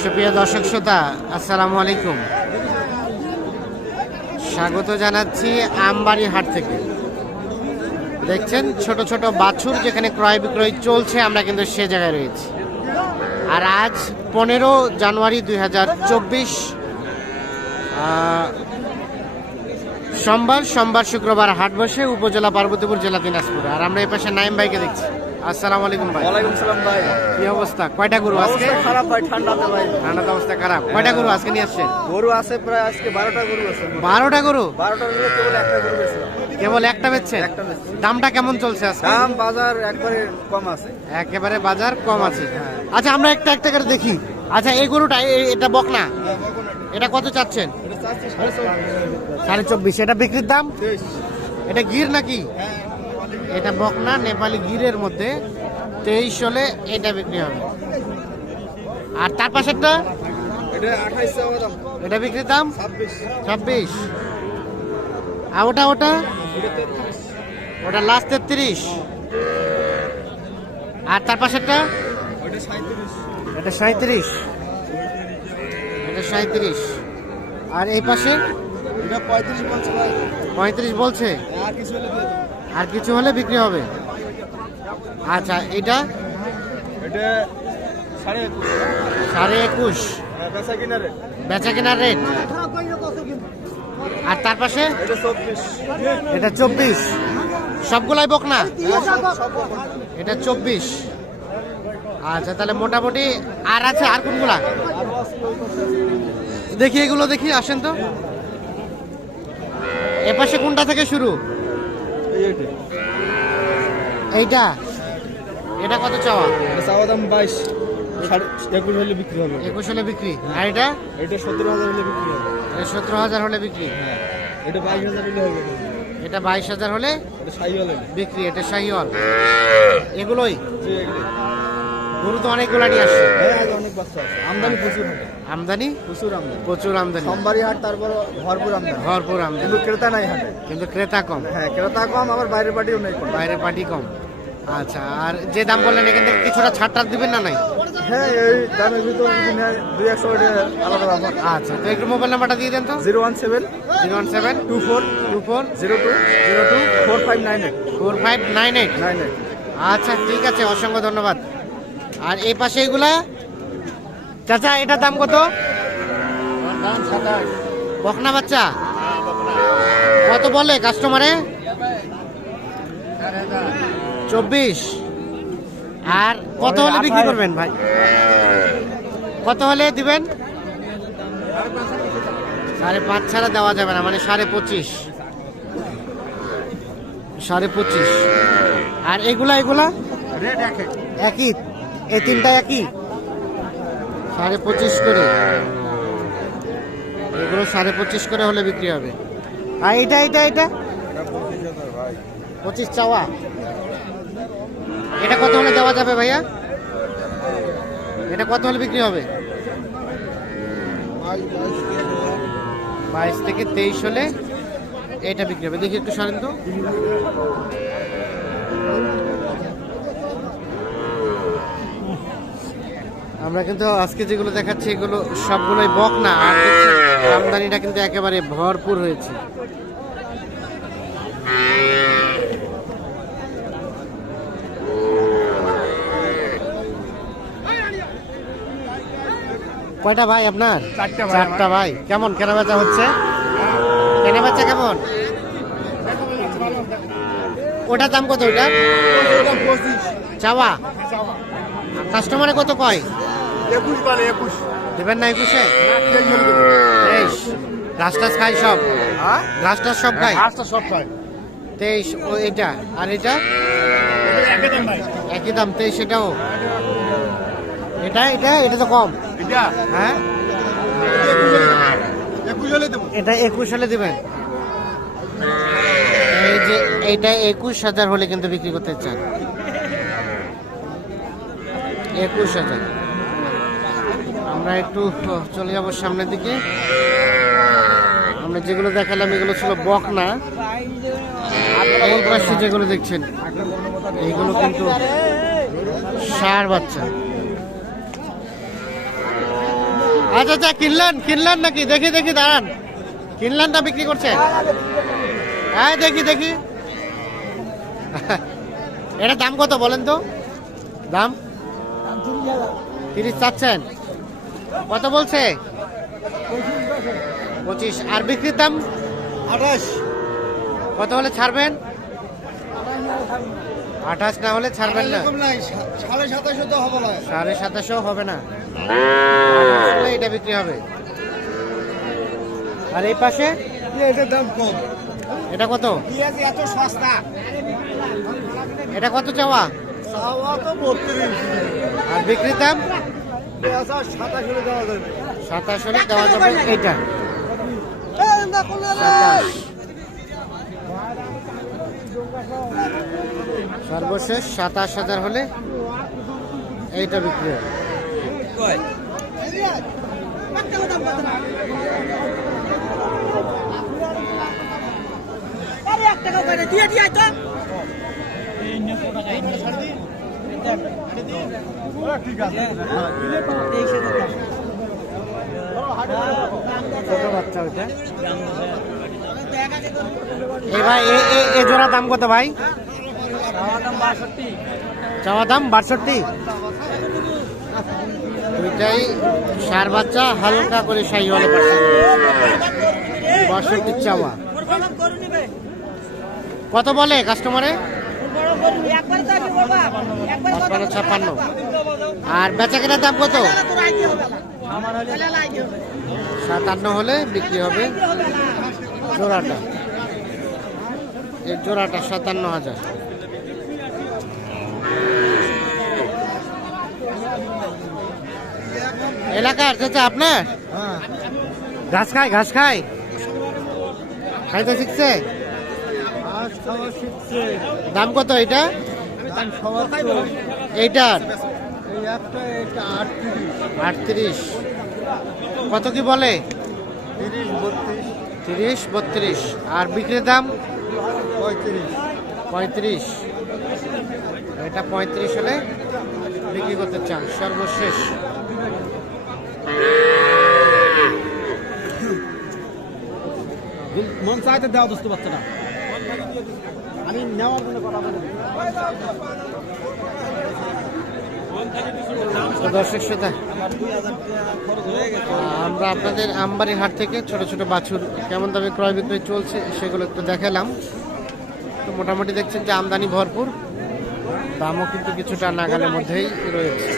সুপ্রিয় দর্শক শ্রোতা, আসসালামু আলাইকুম। স্বাগত জানাচ্ছি আমবাড়ি হাট থেকে। দেখছেন, ছোট ছোট বাছুর যেখানে ক্রয় বিক্রয় চলছে, আমরা কিন্তু সে জায়গায় রয়েছি। আর আজ পনেরো জানুয়ারি দুই হাজার চব্বিশ সোমবার সোমবার শুক্রবার হাট বসে উপজেলা পার্বতীপুর জেলা দিনাজপুর। আর আমরা এই পাশে নাইম ভাইকে দেখছি। আসসালামু আলাইকুম ভাই। ওয়ালাইকুম সালাম ভাই। কি অবস্থা? কয়টা গরু আজকে? খারাপ ভাই ঠান্ডাতে ভাই। ঠান্ডার অবস্থা খারাপ। কয়টা গরু আজকে নিয়ে আসছেন? গরু আছে প্রায় আজকে বারোটা গরু আছে। বারোটা গরু? বারোটা গরু কেবল একটা গরু আছে কেবল একটা বেচছেন? একটা দামটা কেমন চলছে আজকে? দাম বাজার একবারে কম আছে। একেবারে বাজার কম আছে। আচ্ছা আমরা একটা একটা করে দেখি। আচ্ছা এই গরুটা এটা বকনা? এটা কত চাচ্ছেন? সাড়ে চব্বিশ। এটা বিক্রির দাম? এটা গির নাকি? এটা বকনা নেপালি গিরের মধ্যে তেইশ হলে এটা বিক্রি হবে। আর তার পাশেরটা? এটা বিক্রির দাম? ছাব্বিশ। আর ওটা ওটা? ওটা লাস্ট তেত্রিশ। আর তার পাশেরটা? এটা সাঁত্রিশ এটা সাঁত্রিশ আর এই পাশে? এটা পঁয়ত্রিশ বলছে পঁয়ত্রিশ বলছে। আর কিছু। আর কিছু হলে বিক্রি হবে? আচ্ছা এটা? এটা সাড়ে একুশ। হ্যাঁ, বেচা কেনার রেট। আর তার পাশে? এটা চব্বিশ। এটা চব্বিশ। সবগুলাই বক না? এটা চব্বিশ। আচ্ছা তাহলে মোটামুটি আর আছে আর কোনগুলা? দেখি এগুলো দেখি আসেন তো। এপাশে কোনটা থেকে শুরু? এইটা? এটা কত চাওয়া? এটা চাওয়া দাম বাইশ। একুশ হলে বিক্রি হবে। একুশ হলে বিক্রি। আর এটা? এটা সতেরো হাজার হলে বিক্রি হবে। সতেরো হাজার হলে বিক্রি। এটা বাইশ হাজার হলে হবে। এটা বাইশ হাজার হলে এটা বিক্রি। এটা শাহিওয়াল এগুলোই? জি, গরু তো অনেকগুলো নিয়ে আসছে। হ্যাঁ বাচ্চা আছে। আমদানি প্রচুর আমদানি? প্রচুর আমদানি। প্রচুর আমদানি। সোমবারই হাট তারপর ভরপুর আমদানি। ভরপুর আমদানি। কিন্তু ক্রেতা নাই হাটে। কিন্তু ক্রেতা কম। হ্যাঁ ক্রেতা কম আবার বাইরের পার্টিও নেই কম বাইরে পার্টি কম। আচ্ছা আর যে দাম বললেন এখান থেকে কিছুটা ছাড় দিবেন না নাই? হ্যাঁ এই দামের ভিতর দুই একশো আলাদা আচ্ছা তো একটু মোবাইল নাম্বারটা দিয়ে দেন তো। Zero one seven zero one seven two four two four zero two zero two four five nine eight. Four five nine eight. Nine eight. আচ্ছা ঠিক আছে অসংখ্য ধন্যবাদ। আর এই পাশে এগুলা চাচা এটার দাম কত? বকনা বাচ্চা? কত বলে কাস্টমারে? চব্বিশ। আর কত হলে বিক্রি করবেন ভাই? কত হলে দিবেন? সাড়ে পাঁচ ছাড়া দেওয়া যাবে না মানে সাড়ে পঁচিশ। সাড়ে পঁচিশ। আর এগুলা এগুলা? একই। এই তিনটা একই? সাড়ে পঁচিশ করে। এগুলো সাড়ে পঁচিশ করে হলে বিক্রি হবে। আর এটা এটা এটা? পঁচিশ চাওয়া। এটা কত হলে দেওয়া যাবে ভাইয়া? এটা কত হলে বিক্রি হবে? বাইশ থেকে তেইশ হলে এটা বিক্রি হবে। দেখি একটু সরেন তো। আমরা কিন্তু আজকে যেগুলো দেখাচ্ছি এগুলো সবগুলোই বক না আর আমদানিটা কিন্তু একেবারে ভরপুর হয়েছে। কয়টা ভাই আপনার? চারটা ভাই চারটা ভাই। কেমন কেনা বেচা হচ্ছে? কেনা বেচা কেমন? ওটার দাম কত ওটা চাওয়া। কাস্টমারে কত কয়? একুশ বলে একুশ। দেবেন না একুশে? তেইশ। ঘাস টাস খাই সব। হ্যাঁ? ঘাস টাস সব খাই? ঘাসটা সব খায় তেইশ ও এটা। আর এটা? একই দাম তেইশ এটাও। এটা এটা এটা তো কম। হ্যাঁ? একুশ হলে দেবো। এটা একুশ হলে দেবেন। এই যে এইটা একুশ হাজার হলে কিন্তু বিক্রি করতে চান। একুশ হাজার। আমরা একটু চলে যাব সামনের দিকে। আমরা যেগুলো দেখালাম, এগুলো ছিল বক না পাশে যেগুলো দেখছেন। এইগুলো কিন্তু সার বাচ্চা। আচ্ছা আচ্ছা কিনলেন কিনলেন নাকি? দেখি দেখি, দাঁড়ান। কিনলেন না বিক্রি করছেন হ্যাঁ দেখি দেখি। এটা দাম কত বলেন তো? দাম? তিরিশ চাচ্ছেন? কত বলছে? পঁচিশ। আর বিক্রির দাম? আঠাশ। কত হলে ছাড়বেন? আঠাশ না হলে ছাড়বেন না। সাড়ে সাতাশশো তো হবে না। সাড়ে সাতাশো হবে না। এটা বিক্রি হবে। আর এই পাশে? এটার দাম কম। এটা কত? এত সস্তা। এটা কত চাওয়া? চাওয়া তো বত্রিশ। আর বিক্রির দাম? সাতাশ হলে দেওয়া যাবে। এইটা সর্বশেষ সাতাশ হাজার হলে এইটা বিক্রি হবে। ঠিক আছে ছোট ভাই, এ জোড়া দাম কত ভাই? চাওয়া দাম বাষট্টি। দুইটাই সার বাচ্চা, হালকা করে সাই হলে বাষট্টি চাওয়া। কত বলে কাস্টমারে ছাপ্পান্ন ছাপ্পান্ন। আর বেচা কেনার দাম কত? সাতান্ন হলে বিক্রি হবে জোড়াটা। জোড়াটা সাতান্ন হাজার। এলাকার চাচা আপনার? হ্যাঁ। ঘাস খায় ঘাস খায়। খাইতে শিখছে? দাম কত এটা? এইটার আটত্রিশ। কত কি বলে? তিরিশ বত্রিশ। তিরিশ বত্রিশ। আর বিক্রির দাম? পঁয়ত্রিশ। পঁয়ত্রিশ। এটা পঁয়ত্রিশ হলে বিক্রি করতে চান। সর্বশেষ। মন চাইতে দেওয়া দোস্ত বাচ্চাটা। আমি নেওয়ার জন্য কথা বলি। দর্শক শ্রোতা, আমরা আপনাদের আমবাড়ি হাট থেকে ছোট ছোট বাছুর কেমন দামে ক্রয় বিক্রয় চলছে সেগুলো একটু দেখালাম। তো মোটামুটি দেখছেন যে আমদানি ভরপুর, দামও কিন্তু কিছুটা নাগালের মধ্যেই রয়েছে।